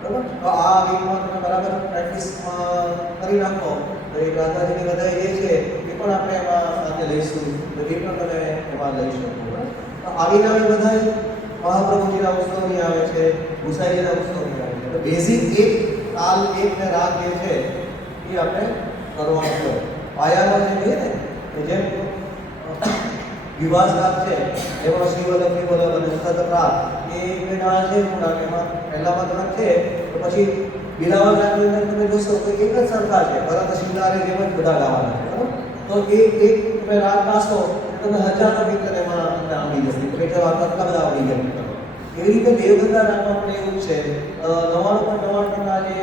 બરાબર? તો આ વીકમાં તમે બરાબર પ્રેક્ટિસમાં કરી નાખો તો એ રાધાજીની બધાઈ જે છે એ પણ આપણે એમાં સાથે લઈશું, તો એ પણ તમે એમાં લઈ શકો, બરાબર? તો આવી નવી બધાઈ મહાપ્રભુજીના ઉત્સવની આવે છે, ગુસાઈજીના ઉત્સવની આવે છે, તો બેઝિક એક તાલ એક ને રાગ જે છે એ આપણે કરવાનું છે. પાયામાં જે કહીએ ને કે જેમ વિવાસ રાગ છે એમાં શિવલક્ષ્મી બોલો અને સતત રાગ એ બે નાળ છે રાગ, એમાં પહેલામાં તમે છે તો પછી બિલાવલ રાગની અંદર તમે જોશો તો એક જ સરખા છે, પરંતુ શિવલારે જેમ જ બધા ગાવાના છે, બરાબર? તો એક તમે રાગ ગાશો તમે હજારો ગીત એમાં તમને આવડી જશે, કે ચલો આ કેટલા બધા આવડી ગયા. એવી રીતે દેવગંગા રાગમાં પણ એવું છે, 99% જે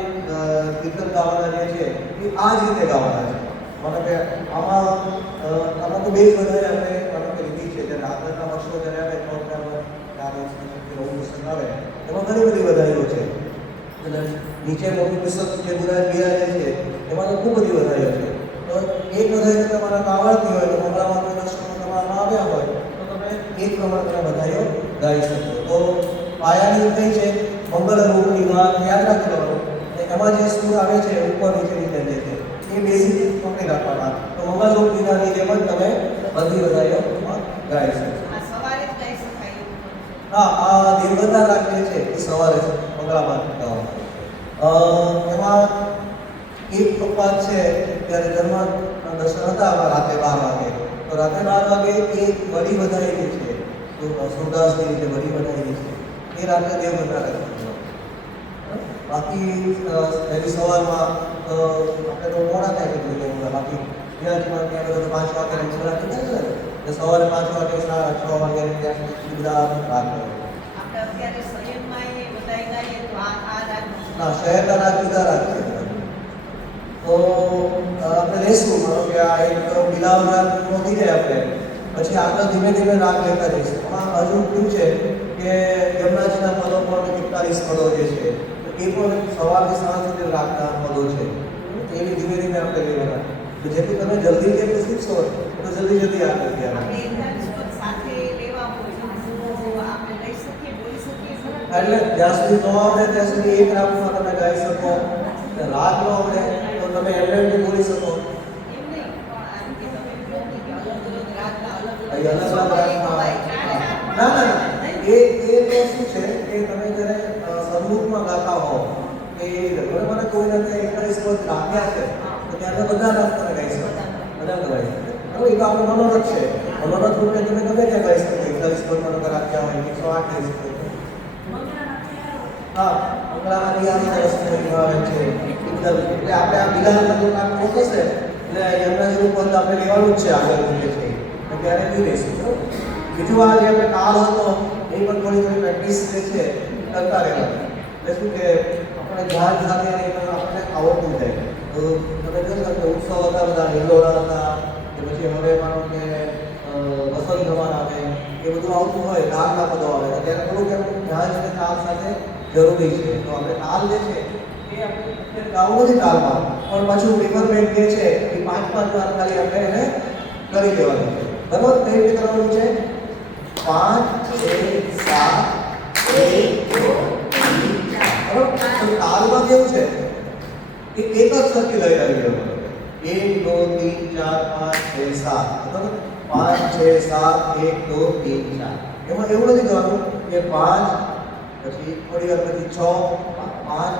કીર્તન ગાવાના જે છે એ આ જ રીતે ગાવાના છે. મને કે આમાં તો બે જ બધાઈ આપણે લીધી છે, જ્યારે આગળના વર્ષો જ્યારે આવે પુસ્તક આવે એમાં ઘણી બધી બધાઈઓ છે, અને નીચે મોટી પુસ્તક જે બિરાજે છે એમાં તો ખૂબ બધી બધાઈઓ છે. તો એક બધાઈ તમારા આવડતી હોય તો મંગળામાં કોઈ દર્શનો તમારા આવ્યા હોય તો તમે એક પ્રમાણે તમે બધાઈઓ ગાઈ શકો. તો પાયાની કઈ છે મંગળ રૂપની વાત યાદ રાખી લેવાનું, એમાં જે સૂર આવે છે ઉપર નીચે રીતે જે છે એ બેઝિક પકડી રાખવાના, તો મંગળ રૂપ વિધાની જેમ જ તમે બધી બધાઈઓ ગાઈ શકો. હા, આ દેવગંગા રાગ જે છે એ સવારે છે મંગળામાં ગાવાનું. એમાં એક કપાત છે ત્યારે ધર્મ દર્શન હતા રાતે 12 વાગે, તો રાતે 12 વાગે એક બડી બધાઈ જે છે તો સુરદાસની જે બડી બધાઈ છે એ રાતે દેવગંગા રાગ. બાકી એની સવારમાં આપણે તો મોડા થાય છે જોઈએ, બાકી ગુજરાતીમાં ત્યાં બધા 5 વાગે મંગળા કીધા છે ને, સવારે 5 વાગે 6 વાગે ત્યાં સુધી બધા રાગ કરે. ના, શહેરના રાગ જુદા રાગ છે. તો આપણે લેશું, માનો કે આ એક બિલાવલ રાગ પહોંચી જાય આપણે, પછી આગળ ધીમે ધીમે રાગ લેતા જઈશું. આમાં હજુ શું છે કે યમુનાજીના પદો પણ 41 પદો જે છે એ પણ સવારથી સાંજ સુધી રાગના પદો છે, તો એની ધીમે ધીમે આપણે લેવાના, તો જેથી તમે જલ્દી જે શીખશો તો જલ્દી આગળ ગયા. એટલે જ્યાં સુધી ન આવડે ત્યાં સુધી એક રાગમાં તમે ગાઈ શકો, રાગ ન આવડે તો તમે એમને બોલી શકો. ના, એ તો શું છે કે તમે જ્યારે સમૂહમાં ગાતા હો કે મને કોઈ નથી 41 પદ રાખ્યા છે તો ત્યારે બધા રાગ તમે ગાઈ શકો, બધા ગવાઈ શકો. એ તો આપણો મનોરથ છે, મનોરથ રૂપે તમે ગમે ત્યાં ગાઈ શકો. 41 પદ રાખ્યા હોય 108 ગાઈ શકો. હા, મંગળામાં આવે છે એટલે આપણે આ બિલાવલ પ્રોસેસ છે એટલે યમુનાજીનું પદ આપણે લેવાનું જ છે આગળ જોઈએ છે ત્યારે બી લઈશું. બીજું આ જે આપણે કાળ હતો એ પણ થોડી પ્રેક્ટિસ જે છે કરતા રહેવાનું, એટલે શું કે આપણે ધ્યાન સાથે આપણને આવડતું જાય. તો તમે જોશો કે ઉત્સવ હતા બધા હિલોળા હતા કે પછી હવે માનો કે વસંત ગવાન આવે એ બધું આવતું હોય, રાગના પદો આવે ત્યારે થોડુંક એનું ધ્યાન અને તાલ સાથે જરૂરી છે. તો આપણે તાલ જે છે એ આપણે ગાવું નથી તાલમાં, પણ પાછું રિવરમેન્ટ જે છે એ 5 વાર ખાલી આપણે એને કરી દેવાનું છે, બરાબર? કઈ રીતે કરવાનું છે? 5 6 7 1 2 3 4, બરાબર? તો તાલમાં કેવું છે કે એક જ સરખી લઈ આવી જવાનું, 1 2 3 4 5 6 7, બરાબર? 5 6 7 1 2 3 4. એમાં એવું નથી કરવાનું કે 5 પછી થોડી વાર પછી 6 5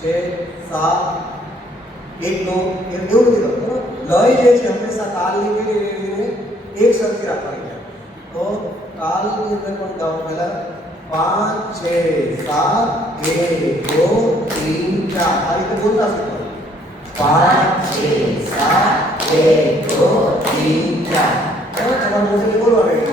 6 7 1 2 એવું નથી કરવાનું. લય જે છે હંમેશા તાલની કેવી એક સરખી રાખવાની છે. તો તાલની અંદર પણ ગાવાનું પહેલા 5 5 6 7 1 2 3 4 આ રીતે બોલતા શીખો 5 6 7 1 2 3 4 તમારે બોલતે બોલવાનું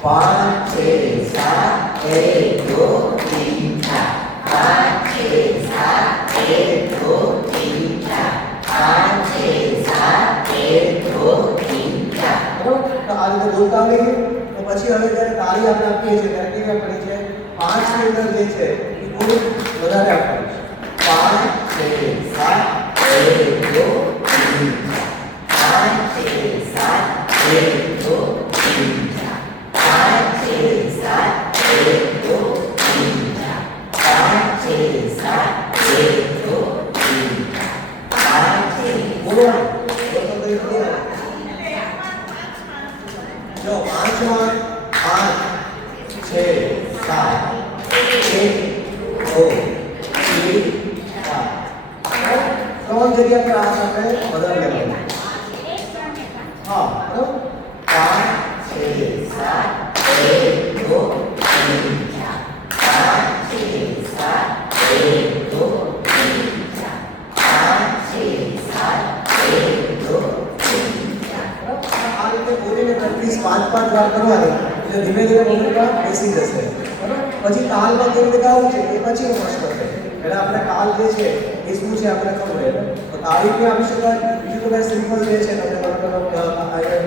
5 6 7 1 2 3 4 5 6 7 1 2 3 4 5 6 7 1 2 3 4 બરોબર તો આ રીતે બોલતા હોય તો પછી હવે જ્યારે તાળી આપણે આપીએ છીએ ત્યારે કેવી આપણી છે 5 ની અંદર જે છે એ થોડું વધારે આપવાનું છે 5 6 7 1 2 3 4 5 6 7 1 2 3 4 5 6 7 1 2 3 4 5 6 7 1 2 3 4 5 બોલો જો 5 માં 5 6 7 1 2 3 4 ત્રણ જગ્યા પર આ આપણે બદલ લેવાનું હા બરાબર 5 6 7 1 2 3 4 5 6 7 1 2 3 4 5 6 7 1 2 3 4 આ રીતે બોલીને પ્રેક્ટિસ 5 વાર કરવાની એટલે ધીમે ધીમે બોલતા બેસી જશે બરાબર પછી તાલમાં કેવી રીતે ગાવું છે એ પછી પ્રશ્ન છે પહેલા આપણે તાલ જે છે એ શું છે આપણે ખબર હોય તો તાળી બી આપી શકાય બીજું તો ભાઈ સિમ્પલ જે છે તમને બરાબર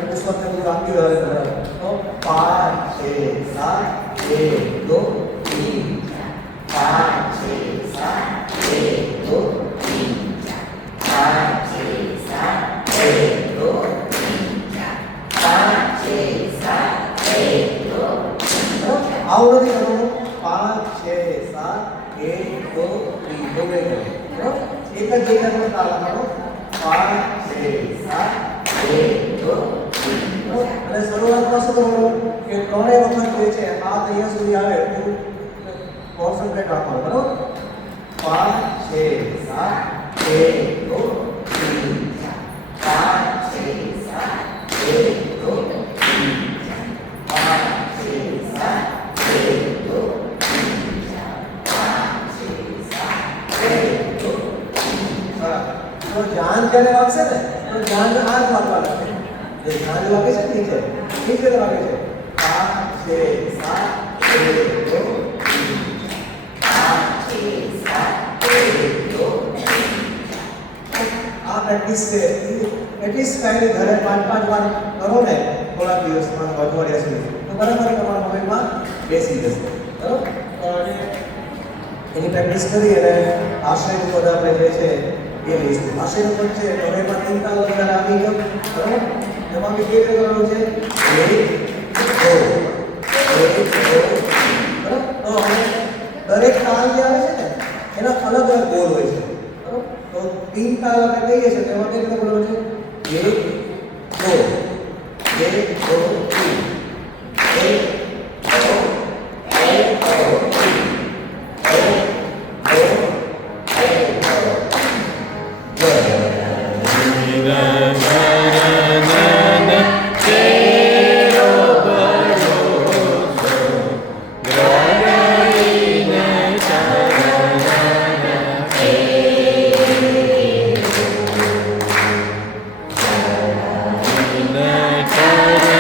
પુસ્તક ને બધું આપ્યું હોય બરાબર તો 5 6 7 1 2 3 4 5 6 7 1 2 3 4 5 6 7 1 2 3 4 5 6 7 1 2 આવું નથી કરવાનું 5 6 7 1 2 3 બોલે કરો એક જ જગ્યા પર તાલ આપવાનો 5 6 7 1 2 3 અને શરૂઆતમાં શું કરવાનું કે ત્રણેય વખત જે છે આ અહીંયા સુધી આવે તો કોન્સન્ટ્રેટ રાખવાનું બરોબર 5 6 7 1 2 3 4 5 6 7 1 2 3 5 6 7 1 2 તો જાન જ્યારે વાગશે ને તો જાન હાથ વાગવા લાગે જે જાન વાગે છે નીચે નીચે વાગે છે 5 6 7 1 2 5 6 7 1 2 આ પ્રેક્ટિસ છે એટલીસ્ટ કાંઈ ઘરે 5 વાર કરો ને થોડા દિવસમાં અઠવાડિયા સુધી તો બરાબર તમારા મગજમાં બેસી જશે બરાબર એની પ્રેક્ટિસ કરી અને આશ્રય પદ આપણે જે છે એ લઈશું આશ્રય પદ છે તો એમાં 3 તાલ વધારે આવી ગયો બરાબર એમાં બી કેવી રીતે કરવાનું છે 1 2 બરાબર તો દરેક તાલ જે આવે છે ને એના અલગ અલગ બોલ હોય છે બરાબર તો 3 તાલ આપણે કહીએ છીએ તેમાં કેવી રીતે બોલવાનું છે 1 2 1 2 3 Karo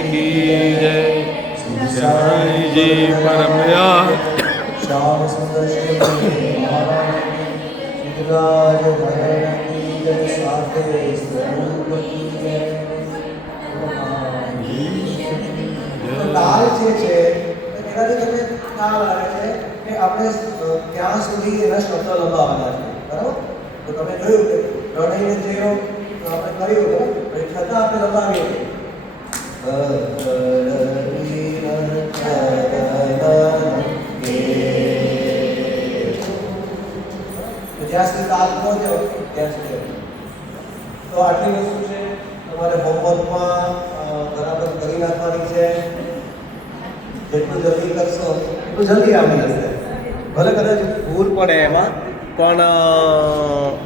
કી જય શ્યામજી પરમયા श्याम सुंदर श्री राज भरण की जय साथे स्वरूप की जय તાલ જે છે એનાથી તમને ખ્યાલ આવે છે કે આપણે ક્યાં સુધી એના શબ્દ લંબાવવાના છે બરાબર તો તમે જોયું કે રણઈને ચેરો તો આપણે કર્યું બરાબર છતાં આપણે લંબાવીએ જ્યાં સુધી તાલ પહોંચ્યો ત્યાં સુધી તો આટલી વસ્તુ છે તમારે હોમવર્કમાં બરાબર કરી નાખવાની છે જેટલું જલ્દી કરશો એટલું જલ્દી આવડી જશે ભલે કદાચ ભૂલ પડે એમાં પણ